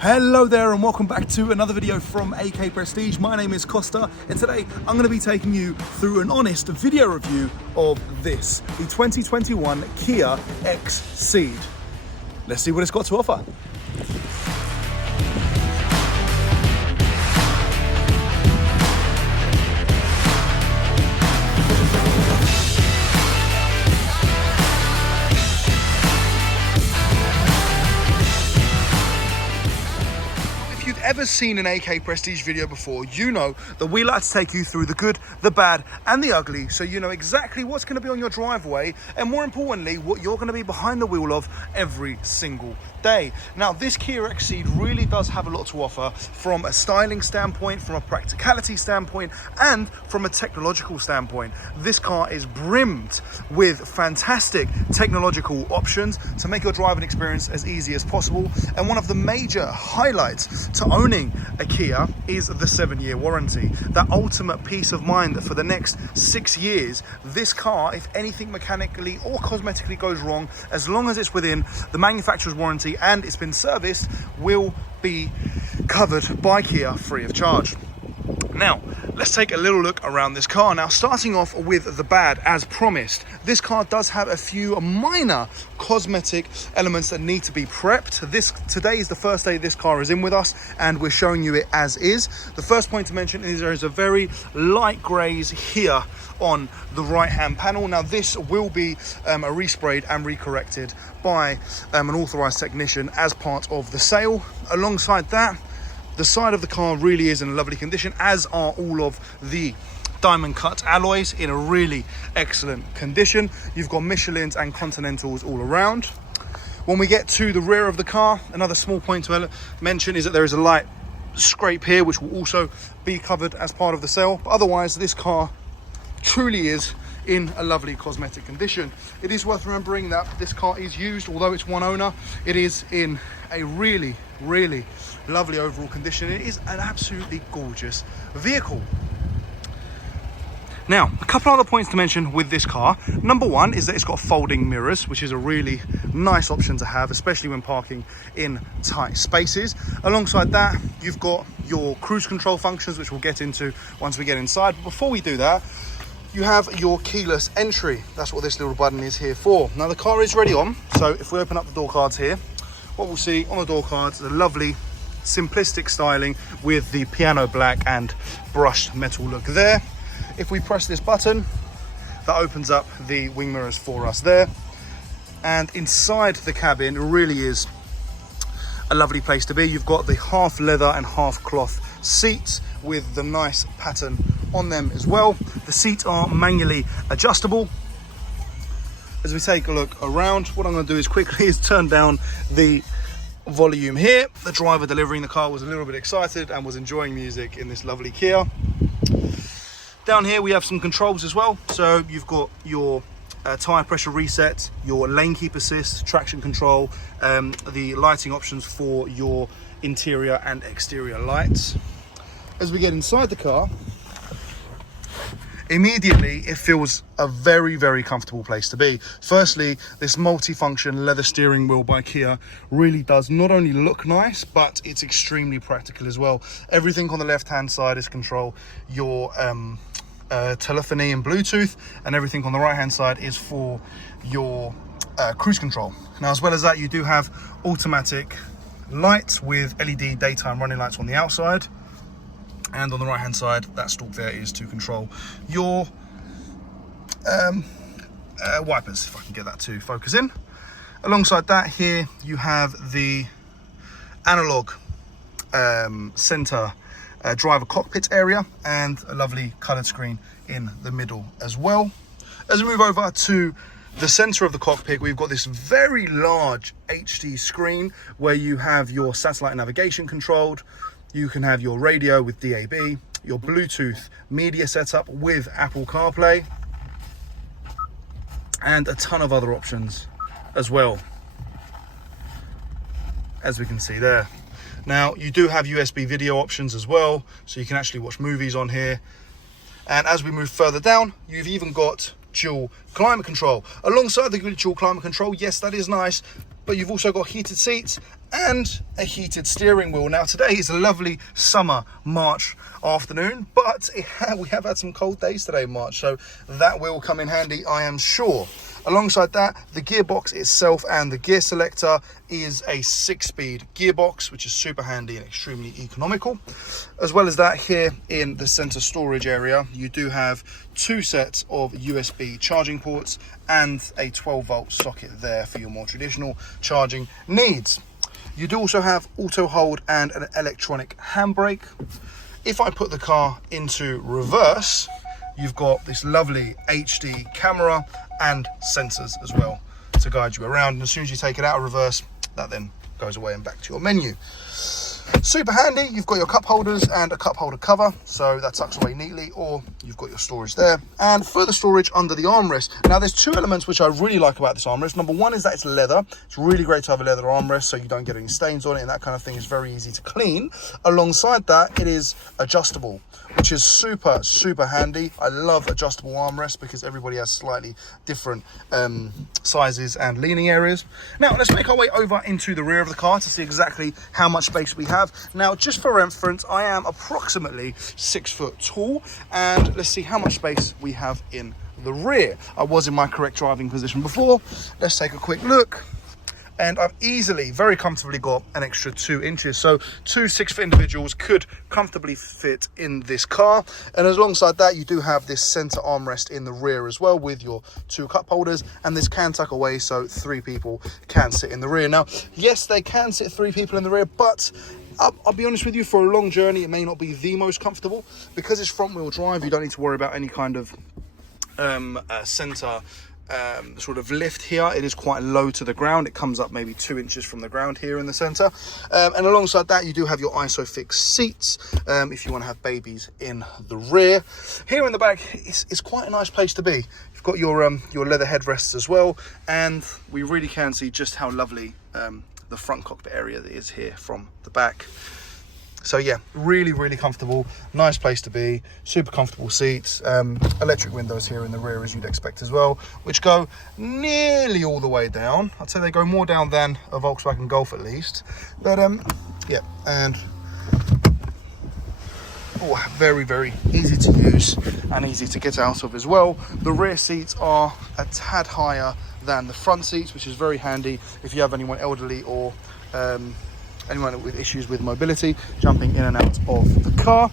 Hello there and welcome back to another video from AK Prestige. My name is Costa and today I'm going to be taking you through an honest video review of this, the 2021 Kia XCeed. Let's see what it's got to offer. Ever seen an AK Prestige video before, you know that we like to take you through the good, the bad and the ugly, so you know exactly what's going to be on your driveway and more importantly what you're going to be behind the wheel of every single day. Now this Kia XCeed really does have a lot to offer from a styling standpoint, from a practicality standpoint and from a technological standpoint. This car is brimmed with fantastic technological options to make your driving experience as easy as possible, and one of the major highlights to owning a Kia is the 7-year warranty. That ultimate peace of mind that for the next 6 years, this car, if anything mechanically or cosmetically goes wrong, as long as it's within the manufacturer's warranty and it's been serviced, will be covered by Kia free of charge. Now, let's take a little look around this car. Now, starting off with the bad, as promised, this car does have a few minor cosmetic elements that need to be prepped. Today is the first day this car is in with us and we're showing you it as is. The first point to mention is there is a very light graze here on the right hand panel. Now this will be resprayed and recorrected by an authorized technician as part of the sale. Alongside that, the side of the car really is in a lovely condition, as are all of the diamond cut alloys in a really excellent condition. You've got Michelins and Continentals all around. When we get to the rear of the car, another small point to mention is that there is a light scrape here which will also be covered as part of the sale, but otherwise this car truly is in a lovely cosmetic condition. It is worth remembering that this car is used, although it's one owner, it is in a really lovely overall condition. It is an absolutely gorgeous vehicle. Now, a couple other points to mention with this car. Number one is that it's got folding mirrors, which is a really nice option to have, especially when parking in tight spaces. Alongside that, you've got your cruise control functions, which we'll get into once we get inside. But before we do that, you have your keyless entry. That's what this little button is here for. Now the car is ready on, so if we open up the door cards here, what we'll see on the door cards is a lovely simplistic styling with the piano black and brushed metal look there. If we press this button, that opens up the wing mirrors for us there. And inside the cabin really is a lovely place to be. You've got the half leather and half cloth seats with the nice pattern on them as well. The seats are manually adjustable. As we take a look around, what I'm going to do is quickly turn down the volume here. The driver delivering the car was a little bit excited and was enjoying music in this lovely Kia. Down here we have some controls as well. So you've got your tyre pressure reset, your lane keep assist, traction control, the lighting options for your interior and exterior lights. As we get inside the car, immediately it feels a very comfortable place to be. Firstly, this multi-function leather steering wheel by Kia really does not only look nice, but it's extremely practical as well. Everything on the left hand side is control your telephony and Bluetooth, and everything on the right hand side is for your cruise control. Now, as well as that, you do have automatic lights with LED daytime running lights on the outside. And on the right hand side, that stalk there is to control your wipers, if I can get that to focus in. Alongside that here, you have the analog center driver cockpit area and a lovely colored screen in the middle as well. As we move over to the center of the cockpit, we've got this very large HD screen where you have your satellite navigation controlled. You can have your radio with DAB, your Bluetooth media setup with Apple CarPlay, and a ton of other options as well, as we can see there. Now, you do have USB video options as well, so you can actually watch movies on here. And as we move further down, you've even got dual climate control. Alongside the dual climate control, yes, that is nice, but you've also got heated seats and a heated steering wheel. Now today is a lovely summer March afternoon, but we have had some cold days today in March, so that will come in handy, I am sure. Alongside that, the gearbox itself and the gear selector is a 6-speed gearbox, which is super handy and extremely economical. As well as that, here in the center storage area, you do have 2 sets of USB charging ports and a 12-volt socket there for your more traditional charging needs. You do also have auto hold and an electronic handbrake. If I put the car into reverse, you've got this lovely HD camera and sensors as well to guide you around. And as soon as you take it out of reverse, that then goes away and back to your menu. Super handy. You've got your cup holders and a cup holder cover, so that tucks away neatly, or you've got your storage there. And further storage under the armrest. Now there's 2 elements which I really like about this armrest. Number one is that it's leather. It's really great to have a leather armrest so you don't get any stains on it, and that kind of thing is very easy to clean. Alongside that, it is adjustable, which is super, super handy. I love adjustable armrests because everybody has slightly different sizes and leaning areas. Now let's make our way over into the rear of the car to see exactly how much space we have. Now, just for reference, I am approximately 6 foot tall, and let's see how much space we have in the rear. I was in my correct driving position before. Let's take a quick look. And I've easily, very comfortably got an extra 2 inches. So 2 6-foot individuals could comfortably fit in this car. And alongside that, you do have this center armrest in the rear as well with your 2 cup holders. And this can tuck away so 3 people can sit in the rear. Now, yes, they can sit 3 people in the rear, but I'll be honest with you, for a long journey, it may not be the most comfortable. Because it's front wheel drive, you don't need to worry about any kind of center sort of lift here. It is quite low to the ground. It comes up maybe 2 inches from the ground here in the center. And alongside that, you do have your ISOFIX seats if you want to have babies in the rear. Here in the back, it's quite a nice place to be. You've got your leather headrests as well, and we really can see just how lovely the front cockpit area is here from the back. So yeah, really, really comfortable, nice place to be, super comfortable seats, electric windows here in the rear as you'd expect as well, which go nearly all the way down. I'd say they go more down than a Volkswagen Golf at least. But yeah, and very, very easy to use and easy to get out of as well. The rear seats are a tad higher than the front seats, which is very handy if you have anyone elderly or anyone with issues with mobility jumping in and out of the car.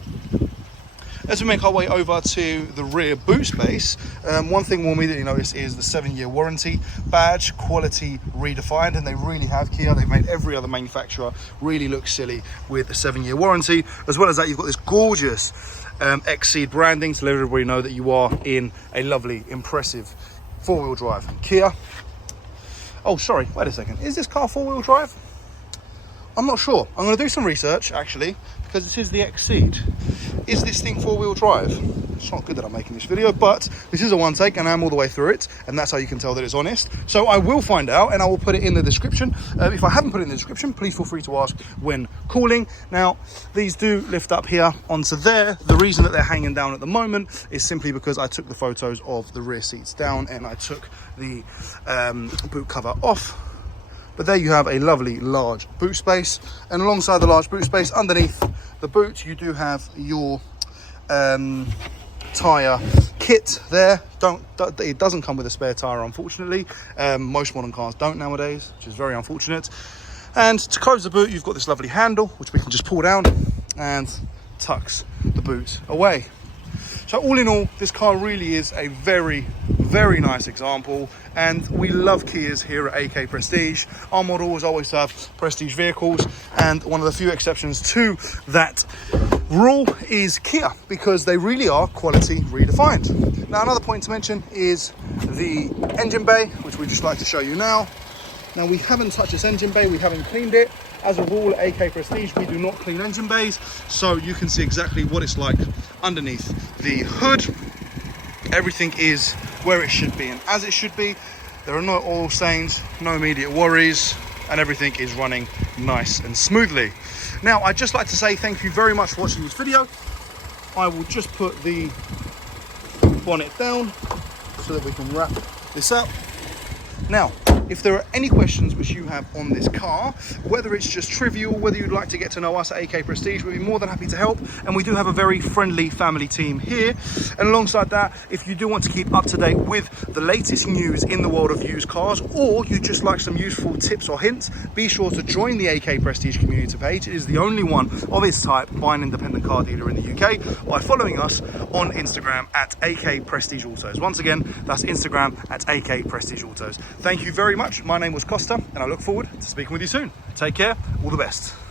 As we make our way over to the rear boot space, one thing we'll immediately notice is the 7-year warranty badge, quality redefined, and they really have. Kia, they've made every other manufacturer really look silly with the 7-year warranty. As well as that, you've got this gorgeous XCeed branding to let everybody know that you are in a lovely, impressive 4-wheel drive Kia. Oh, sorry, wait a second. Is this car 4-wheel drive? I'm not sure. I'm going to do some research, actually, because this is the XCeed. Is this thing 4-wheel drive? It's not good that I'm making this video, but this is a one take and I'm all the way through it, and that's how you can tell that it's honest. So I will find out, and I will put it in the description. If I haven't put it in the description, please feel free to ask when calling. Now, these do lift up here onto there. The reason that they're hanging down at the moment is simply because I took the photos of the rear seats down and I took the boot cover off. But there you have a lovely large boot space, and alongside the large boot space, underneath the boot, you do have your tyre kit there. It doesn't come with a spare tyre, unfortunately. Most modern cars don't nowadays, which is very unfortunate. And to close the boot, you've got this lovely handle, which we can just pull down and tucks the boot away. So all in all, this car really is a very, very nice example, and we love Kias here at AK Prestige. Our model is always to have prestige vehicles, and one of the few exceptions to that rule is Kia, because they really are quality redefined. Now, another point to mention is the engine bay, which we'd just like to show you now. Now, we haven't touched this engine bay, we haven't cleaned it. As a rule at AK Prestige, we do not clean engine bays, so you can see exactly what it's like underneath the hood. Everything is where it should be and as it should be. There are no oil stains, no immediate worries, and everything is running nice and smoothly. Now, I'd just like to say thank you very much for watching this video. I will just put the bonnet down so that we can wrap this up. Now, if there are any questions which you have on this car, whether it's just trivial, whether you'd like to get to know us at AK Prestige, we'd be more than happy to help. And we do have a very friendly family team here. And alongside that, if you do want to keep up to date with the latest news in the world of used cars, or you just like some useful tips or hints, be sure to join the AK Prestige community page. It is the only one of its type by an independent car dealer in the UK, by following us on Instagram at AK Prestige Autos. Once again, that's Instagram at AK Prestige Autos. Thank you very much. My name was Costa, and I look forward to speaking with you soon. Take care. All the best.